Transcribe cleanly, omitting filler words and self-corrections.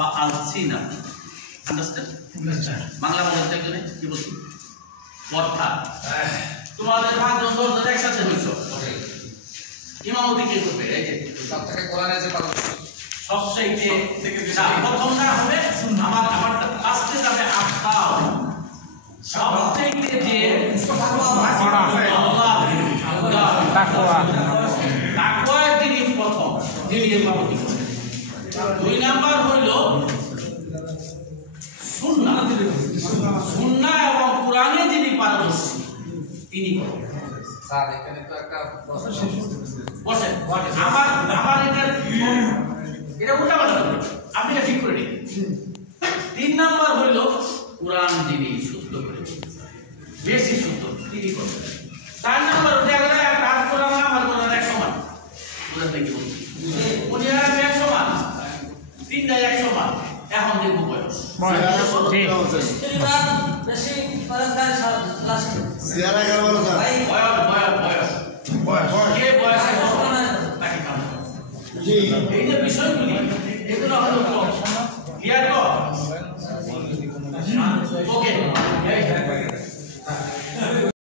ফাআলসিনা understand Bangla বলতে গেলে কি বলছি অর্থাৎ তোমাদের 5 জন 10 জন একসাথে হইছো ইমামতি কে করবে এই যে সব থেকে কোরআনে যে সবচাইতে প্রথমটা হবে আমার আজকে যাবে আফতাও সবচাইতে যে তাকওয়া জিনিস প্রথম যিনি ইমামতি করবে 2 নাম্বার হইল সুন্নাহ এবং কোরআনে যিনি পারদর্শী তিনি করবেন স্যার এখানে তো একটা বসে আমার এটা উল্টা পাল্টা আপনি ঠিক করে নিন 3 নাম্বার হইল কোরআন যিনি শুদ্ধ করে বেশি শুদ্ধ তিনি করবেন 4 নাম্বার দেখা গেল আর কোরআন আমার কোরআন এক সমান কোরআন দেখি বলছি উনি আর এক সমান 3টা এক সমান এখন দেখব বয়স বেশি পরস্কার ক্লাস সিয়ারা 11 বলো স্যার বয়স কে বয়স জি এই যে বিষয়গুলি এগুলো হলো